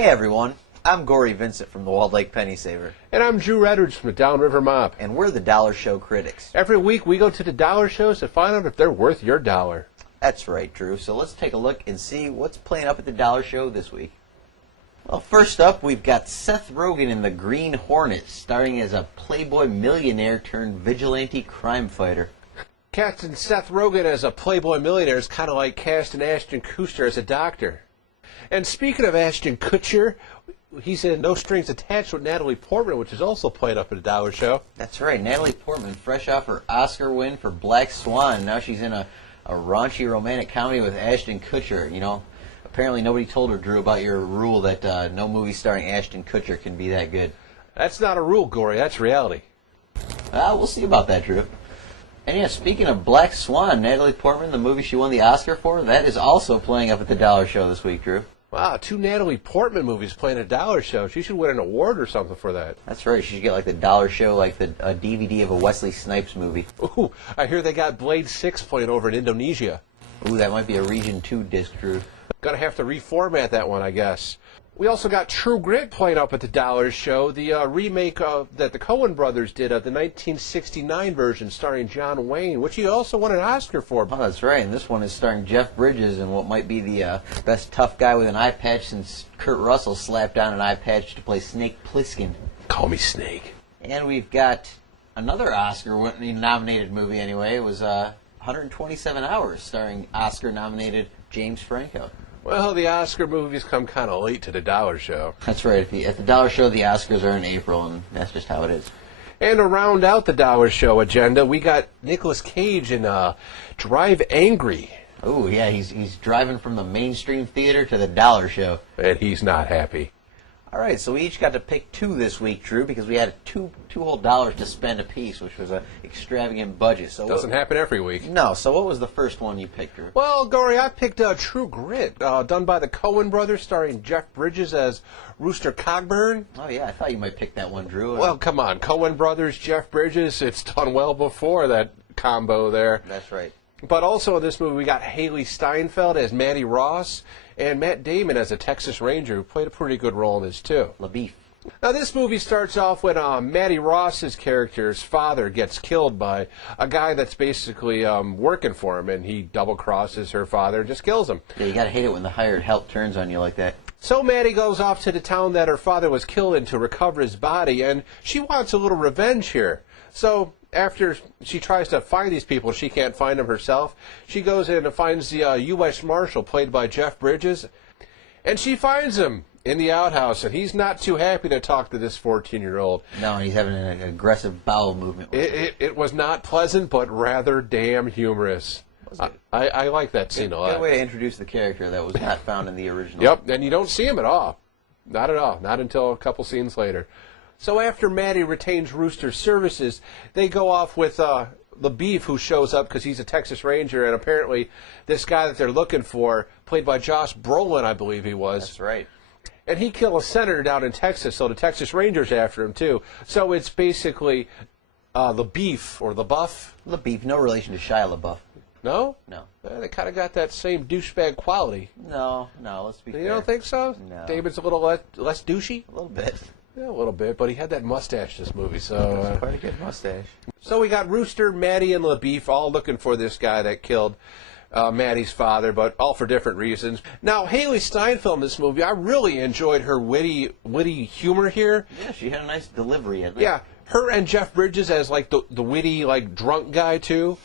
Hey everyone, I'm Gory Vincent from the Walled Lake Penny Saver. And I'm Drew Edwards from the Downriver Mop. And we're the Dollar Show critics. Every week we go to the dollar shows to find out if they're worth your dollar. That's right, Drew. So let's take a look and see what's playing up at the Dollar Show this week. Well, first up, we've got Seth Rogen in The Green Hornet, starring as a playboy millionaire turned vigilante crime fighter. Casting Seth Rogen as a playboy millionaire is kind of like casting Ashton Kutcher as a doctor. And speaking of Ashton Kutcher, he's in No Strings Attached with Natalie Portman, which is also played up at the Dollar Show. That's right, Natalie Portman, fresh off her Oscar win for Black Swan. Now she's in a raunchy romantic comedy with Ashton Kutcher. You know, apparently nobody told her, Drew, about your rule that no movie starring Ashton Kutcher can be that good. That's not a rule, Gory. That's reality. We'll see about that, Drew. And yeah, speaking of Black Swan, Natalie Portman, the movie she won the Oscar for, that is also playing up at the Dollar Show this week, Drew. Wow, 2 Natalie Portman movies playing at a Dollar Show. She should win an award or something for that. That's right. She should get like the Dollar Show, like a DVD of a Wesley Snipes movie. Ooh, I hear they got Blade 6 playing over in Indonesia. Ooh, that might be a Region 2 disc, Drew. Gonna have to reformat that one, I guess. We also got True Grit playing up at the Dollar Show, the remake that the Coen brothers did of the 1969 version starring John Wayne, which he also won an Oscar for. Oh, that's right, and this one is starring Jeff Bridges in what might be the best tough guy with an eye patch since Kurt Russell slapped on an eye patch to play Snake Plissken. Call me Snake. And we've got another Oscar-nominated movie, anyway. It was 127 Hours, starring Oscar-nominated James Franco. Well, the Oscar movies come kind of late to the Dollar Show. That's right. At the Dollar Show, the Oscars are in April, and that's just how it is. And to round out the Dollar Show agenda, we got Nicolas Cage in Drive Angry. Oh, yeah, he's driving from the mainstream theater to the Dollar Show. And he's not happy. All right, so we each got to pick 2 this week, Drew, because we had two whole dollars to spend apiece, which was an extravagant budget. So doesn't happen every week. No, so what was the first one you picked, Drew? Well, Gory, I picked True Grit, done by the Coen brothers, starring Jeff Bridges as Rooster Cogburn. Oh, yeah, I thought you might pick that one, Drew. Well, come on, Coen brothers, Jeff Bridges, it's done well before that combo there. That's right. But also in this movie, we got Haley Steinfeld as Maddie Ross, and Matt Damon as a Texas Ranger, who played a pretty good role in this, too. LaBeef. Now, this movie starts off when Maddie Ross's character's father gets killed by a guy that's basically working for him, and he double-crosses her father and just kills him. Yeah, you gotta hate it when the hired help turns on you like that. So Maddie goes off to the town that her father was killed in to recover his body, and she wants a little revenge here. So after she tries to find these people, she can't find them herself. She goes in and finds the U.S. Marshal, played by Jeff Bridges, and she finds him in the outhouse, and he's not too happy to talk to this 14-year-old. No, he's having an aggressive bowel movement. It was not pleasant, but rather damn humorous. I like that scene a lot. Good way to introduce the character that was not found in the original. Yep, and you don't see him at all. Not at all. Not until a couple scenes later. So after Maddie retains Rooster's services, they go off with LaBeef, who shows up because he's a Texas Ranger, and apparently this guy that they're looking for, played by Josh Brolin, I believe he was. That's right. And he killed a senator down in Texas, so the Texas Rangers after him, too. So it's basically LaBeef, or LaBuff. LaBeef, no relation to Shia LaBeouf. No? No. They kind of got that same douchebag quality. No, let's be fair. You don't think so? No. David's a little less douchey? A little bit. Yeah, a little bit, but he had that mustache this movie, so... Quite a good mustache. So we got Rooster, Maddie, and LaBeef all looking for this guy that killed Maddie's father, but all for different reasons. Now, Haley Steinfeld in this movie, I really enjoyed her witty humor here. Yeah, she had a nice delivery, I think. Yeah, her and Jeff Bridges as, like, the witty, like, drunk guy, too.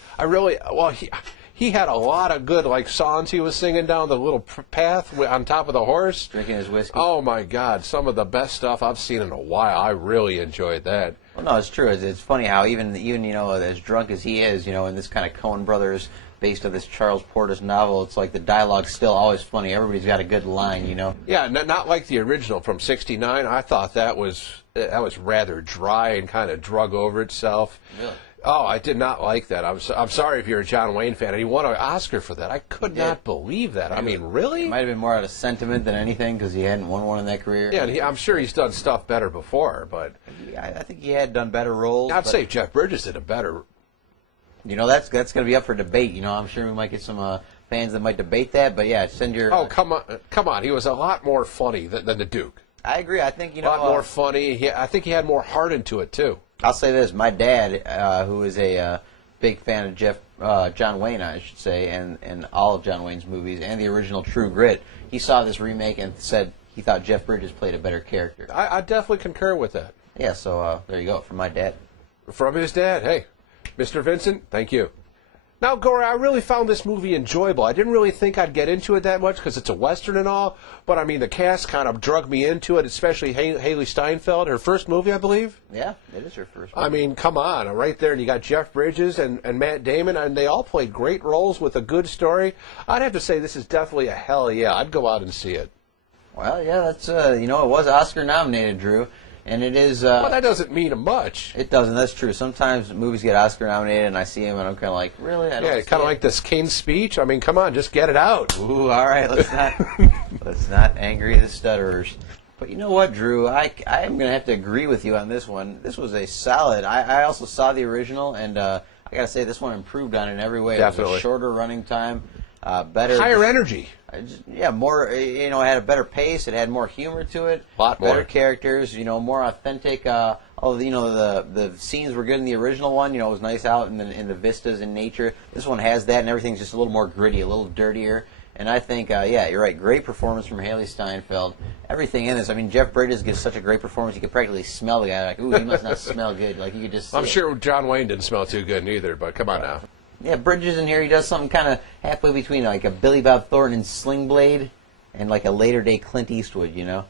He had a lot of good, like, songs he was singing down the little path on top of the horse. Drinking his whiskey. Oh, my God. Some of the best stuff I've seen in a while. I really enjoyed that. Well, no, it's true. It's funny how even you know, as drunk as he is, you know, in this kind of Coen Brothers, based on this Charles Portis novel, it's like the dialogue's still always funny. Everybody's got a good line, you know. Yeah, not like the original from '69. I thought that was rather dry and kind of drug over itself. Really? Oh, I did not like that. I'm sorry if you're a John Wayne fan, and he won an Oscar for that. I could not believe that. I mean, really? It might have been more out of sentiment than anything because he hadn't won one in that career. Yeah, and I'm sure he's done stuff better before, but... Yeah, I think he had done better roles. I'd say Jeff Bridges did a better... You know, that's going to be up for debate. You know, I'm sure we might get some fans that might debate that, but yeah, send your. Oh, come on! He was a lot more funny than the Duke. I agree. I think A lot more funny. I think he had more heart into it too. I'll say this: my dad, who is a big fan of John Wayne, I should say, and all of John Wayne's movies and the original True Grit, he saw this remake and said he thought Jeff Bridges played a better character. I definitely concur with that. Yeah, so there you go from my dad. From his dad. Hey, Mr. Vincent, thank you. Now, Gory, I really found this movie enjoyable. I didn't really think I'd get into it that much because it's a Western and all, but I mean, the cast kind of drug me into it, especially Haley Steinfeld, her first movie, I believe. Yeah, it is her first movie. I mean, come on, right there, and you got Jeff Bridges and Matt Damon, and they all played great roles with a good story. I'd have to say this is definitely a hell yeah. I'd go out and see it. Well, yeah, that's it was Oscar nominated, Drew. And it is. Well, that doesn't mean much. It doesn't. That's true. Sometimes movies get Oscar nominated, and I see them, and I'm kind of like, really? I don't Yeah, kind of like this King's Speech. I mean, come on, just get it out. Ooh, all right. Let's not angry the stutterers. But you know what, Drew? I am going to have to agree with you on this one. This was a solid. I also saw the original, and I got to say this one improved on it in every way. Definitely. It was a shorter running time, better. Higher energy. More. It had a better pace. It had more humor to it. A lot more. Better characters. More authentic. The scenes were good in the original one. It was nice out in the vistas and nature. This one has that, and everything's just a little more gritty, a little dirtier. And I think, you're right. Great performance from Haley Steinfeld. Everything in this. I mean, Jeff Bridges gives such a great performance. You could practically smell the guy. Like, ooh, he must not smell good. Like you could just. I'm sure John Wayne didn't smell too good neither. But come on now. Yeah, Bridges in here, he does something kind of halfway between like a Billy Bob Thornton and Sling Blade and like a later day Clint Eastwood, And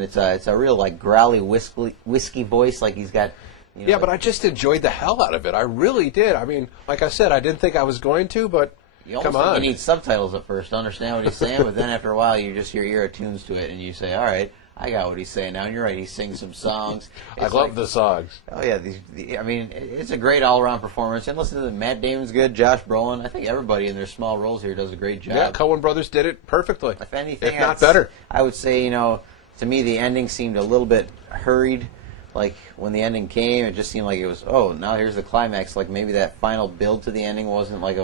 it's a real like growly whiskey voice, like he's got. Yeah, but I just enjoyed the hell out of it. I really did. I mean, like I said, I didn't think I was going to, but come on. You need subtitles at first to understand what he's saying, but then after a while, your ear attunes to it, and you say, all right, I got what he's saying now. And you're right, he sings some songs. I love the songs. Oh, yeah. It's a great all-around performance. And listen to them. Matt Damon's good. Josh Brolin. I think everybody in their small roles here does a great job. Yeah, Coen Brothers did it perfectly. If anything, if not better. I would say, to me, the ending seemed a little bit hurried. Like, when the ending came, it just seemed like it was, now here's the climax. Like, maybe that final build to the ending wasn't like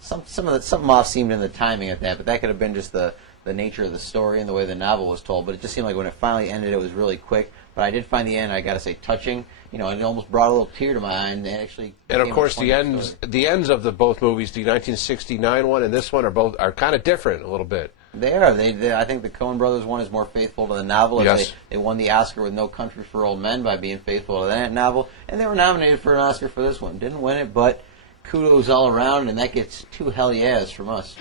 something off seemed in the timing of that. But that could have been just the nature of the story and the way the novel was told, but it just seemed like when it finally ended, it was really quick. But I did find the end, I got to say, touching. It almost brought a little tear to my eye, and actually. And of course, the ends of the both movies, the 1969 one and this one, are kind of different a little bit. They are. I think the Coen Brothers one is more faithful to the novel. Yes. They won the Oscar with No Country for Old Men by being faithful to that novel, and they were nominated for an Oscar for this one. Didn't win it, but kudos all around, and that gets 2 hell yeahs from us.